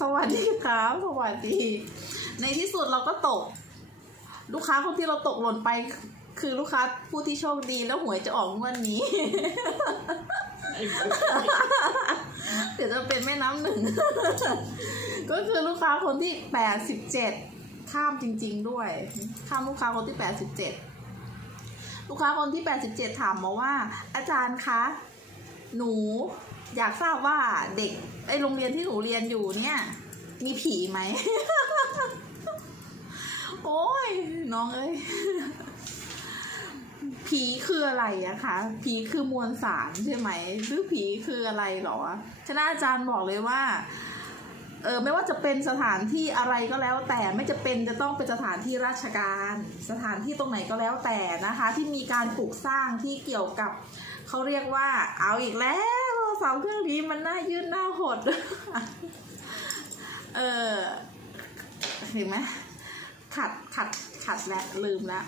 สวัสดีครับสวัสดี ในที่สุดเราก็ตก ลูกค้าคนที่เราตกหล่นไป คือลูกค้าผู้ที่โชคดีแล้วหวยจะออกงวันนี้ เดี๋ยวจะเป็นแม่น้ำหนึ่ง ก็คือลูกค้าคนที่แปดสิบเจ็ดข้ามจริง ๆ ด้วย ข้ามลูกค้าคนที่แปดสิบเจ็ดลูกค้าคนที่แปดสิบเจ็ดถามมาว่า อาจารย์คะ หนู อยากทราบว่าเด็กไอโรงเรียนที่หนูเรียนอยู่เนี่ย มีผีไหม โอ้ยน้องเอ้ย ผีคืออะไรอะคะ ผีคือมวลสารใช่ไหม หรือผีคืออะไรหรอฉะนั้นอาจารย์บอกเลยว่า เออไม่ว่าจะเป็นสถานที่อะไรก็แล้ว แต่ไม่จะเป็นจะต้องเป็นสถานที่ราชการ สถานที่ตรงไหนก็แล้วแต่นะคะ ที่มีการปลูกสร้างที่เกี่ยวกับเขาเรียกว่า เอาอีกแล้ว สาเครื่องนี้มันน่ายืนหน้าหด เออเห็นไหมขัดขัดขัดและลืมแล้ว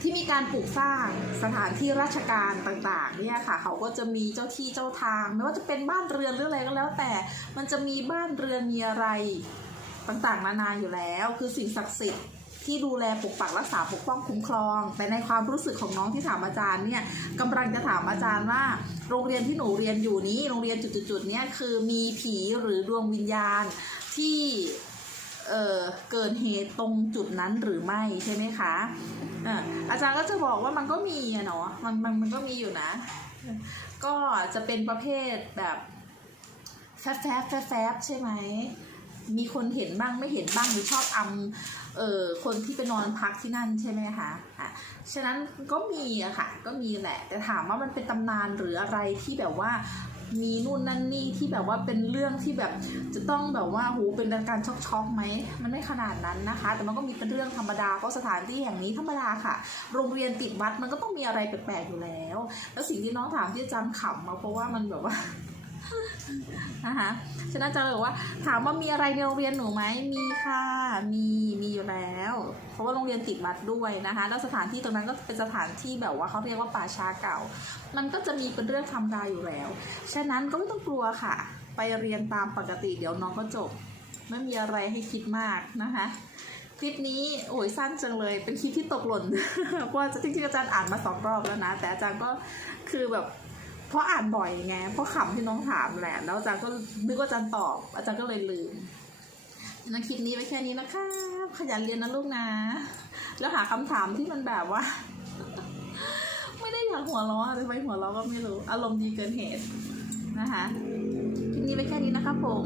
ที่มีการปลูกสร้างสถานที่ราชการต่างๆ เนี่ยค่ะ เขาก็จะมีเจ้าที่เจ้าทาง ไม่ว่าจะเป็นบ้านเรือนหรืออะไรก็แล้ว แต่มันจะมีบ้านเรือนมีอะไรต่างๆนานาอยู่แล้ว คือสิ่งศักดิ์สิทธิ์ ที่ดูแลปกปักรักษาปกป้องคุ้มครอง แต่ในความรู้สึกของน้องที่ถามอาจารย์เนี่ยกำลังจะถามอาจารย์ว่า โรงเรียนที่หนูเรียนอยู่นี้ โรงเรียนจุดๆเนี่ยคือมีผีหรือดวงวิญญาณที่เเกิดเหตุตรงจุดนั้นหรือไม่ใช่ไหมคะอะอาจารย์ก็จะบอกว่ามันก็มีอะเนาะมันมันมันก็มีอยู่นะ ก็จะเป็นประเภทแบบแฟบแฟบแฟบแฟบใช่ไหม มีคนเห็นบ้างไม่เห็นบ้างหรือชอบอำเอ่อคนที่ไปนอนพักที่นั่นใช่ไหมคะอะฉะนั้นก็มีอะค่ะก็มีแหละ แต่ถามว่ามันเป็นตำนานหรืออะไรที่แบบว่ามีนู่นนั่นนี่ที่แบบว่าเป็นเรื่องที่แบบจะต้องแบบว่าโหเป็นการช็อกช็อกๆไหมมันไม่ขนาดนั้นนะคะ แต่มันก็มีเป็นเรื่องธรรมดาเพราะสถานที่แห่งนี้ธรรมดาค่ะ โรงเรียนติดวัดมันก็ต้องมีอะไรแปลกๆอยู่แล้ว แล้วสิ่งที่น้องถามที่อาจารย์ขำมาเพราะว่ามันแบบว่า นะคะฉะนั้นอาจารย์เลยบอกว่า ถามว่ามีอะไรในโรงเรียนหนูไหมมีค่ะ มีมีอยู่แล้ว เพราะว่าโรงเรียนติดวัดด้วยนะคะ แล้วสถานที่ตรงนั้นก็เป็นสถานที่แบบว่าเขาเรียกว่าป่าช้าเก่า มันก็จะมีเป็นเรื่องธรรมดาอยู่แล้ว ฉะนั้นก็ไม่ต้องกลัวค่ะ ไปเรียนตามปกติเดี๋ยวน้องก็จบ ไม่มีอะไรให้คิดมากนะคะคลิปนี้โอ้ยสั้นจังเลย เป็นคลิปที่ตกหล่นเพราะว่าจริงๆอาจารย์อ่านมาสองรอบแล้วนะ แต่อาจารย์ก็คือแบบ เพราะอ่านบ่อยไงเพราะขำที่น้องถามแหละ แล้วอาจารย์ก็นึกว่าอาจารย์ตอบ อาจารย์ก็เลยลืมนะคลิปนี้ไว้แค่นี้นะคะขยันเรียนนะลูกนะ แล้วหาคำถามที่มันแบบว่า ไม่ได้อยากหัวเราะแต่ไปหัวเราะก็ไม่รู้ อารมณ์ดีเกินเหตุนะคะคลิปนี้ไว้แค่นี้นะคะผม